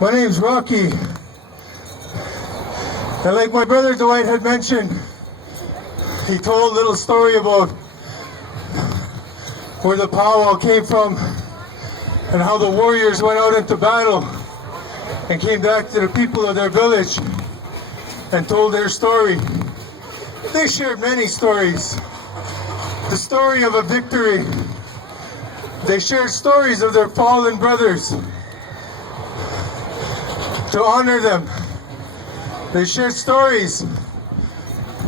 My name's Rocky. And like my brother Dwight had mentioned, he told a little story about where the powwow came from and how the warriors went out into battle and came back to the people of their village and told their story. They shared many stories. The story of a victory. They shared stories of their fallen brothers to honor them. They shared stories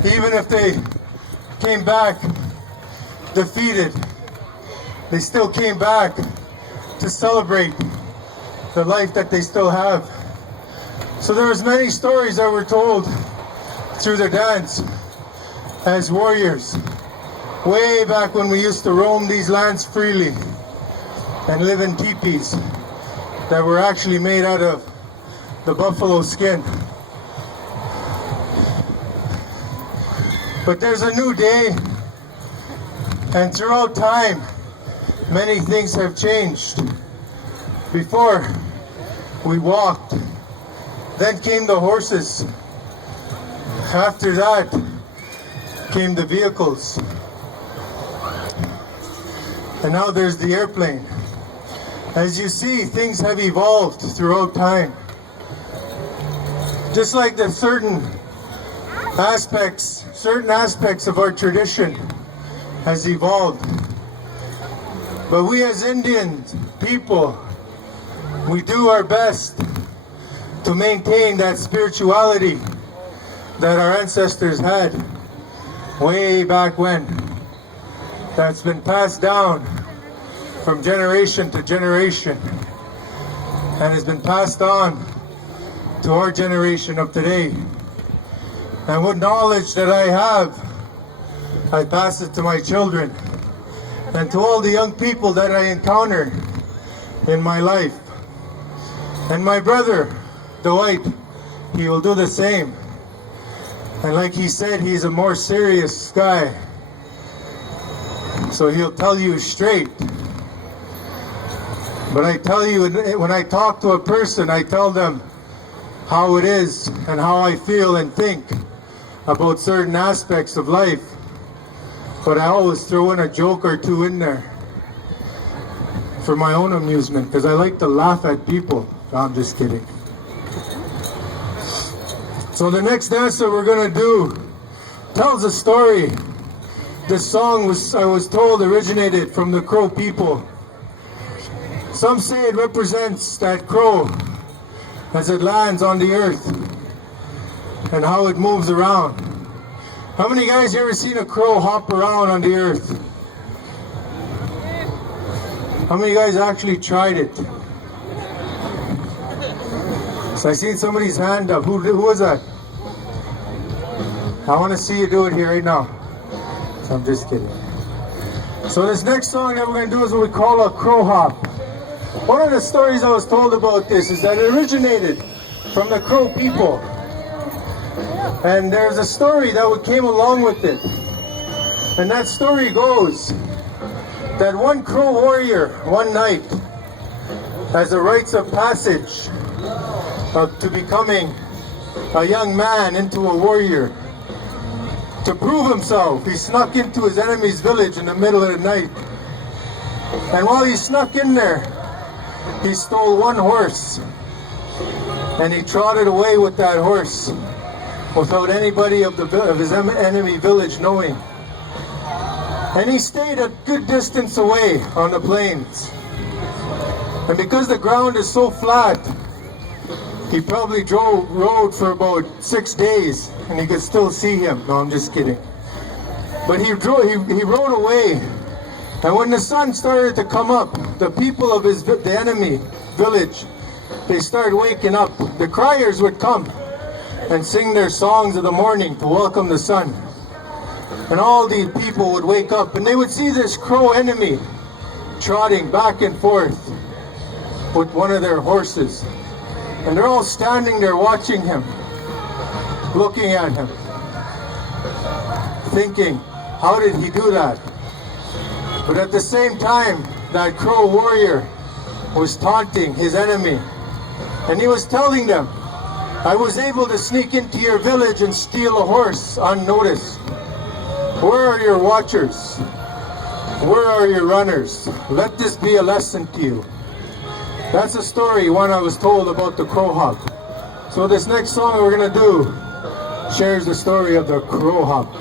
even if they came back defeated. They still came back to celebrate the life that they still have. So there was many stories that were told through their dance as warriors. Way back when we used to roam these lands freely and live in teepees that were actually made out of the buffalo skin. But there's a new day, and throughout time, many things have changed. Before, we walked. Then came the horses. After that, came the vehicles. And now there's the airplane. As you see, things have evolved throughout time. Just like the certain aspects of our tradition has evolved. But we as Indian people, we do our best to maintain that spirituality that our ancestors had way back when. That's been passed down from generation to generation and has been passed on to our generation of today. And what knowledge that I have, I pass it to my children and to all the young people that I encounter in my life. And my brother, Dwight, he will do the same. And like he said, he's a more serious guy. So he'll tell you straight. But I tell you, when I talk to a person, I tell them how it is and how I feel and think about certain aspects of life. But I always throw in a joke or two in there for my own amusement, because I like to laugh at people. No, I'm just kidding. So the next dance that we're going to do tells a story. This song I was told, originated from the Crow people. Some say it represents that crow as it lands on the earth and how it moves around. How many guys ever seen a crow hop around on the earth? How many guys actually tried it? So I seen somebody's hand up. Who was that? I want to see you do it here right now. So I'm just kidding. So this next song that we're going to do is what we call a crow hop. One of the stories I was told about this is that it originated from the Crow people. And there's a story that came along with it. And that story goes that one Crow warrior, one night, as a rites of passage to becoming a young man into a warrior, to prove himself, he snuck into his enemy's village in the middle of the night. And while he snuck in there, he stole one horse, and he trotted away with that horse without anybody of his enemy village knowing. And he stayed a good distance away on the plains. And because the ground is so flat, he probably rode for about 6 days, and you could still see him. No, I'm just kidding. But he rode away. And when the sun started to come up, the people of the enemy village, they started waking up. The criers would come and sing their songs of the morning to welcome the sun. And all these people would wake up, and they would see this crow enemy trotting back and forth with one of their horses. And they're all standing there watching him, looking at him, thinking, how did he do that? But at the same time, that Crow warrior was taunting his enemy And he was telling them, I was able to sneak into your village and steal a horse unnoticed. Where are your watchers? Where are your runners? Let this be a lesson to you. That's a story, one I was told about the crow hop. So this next song we're going to do shares the story of the crow hop.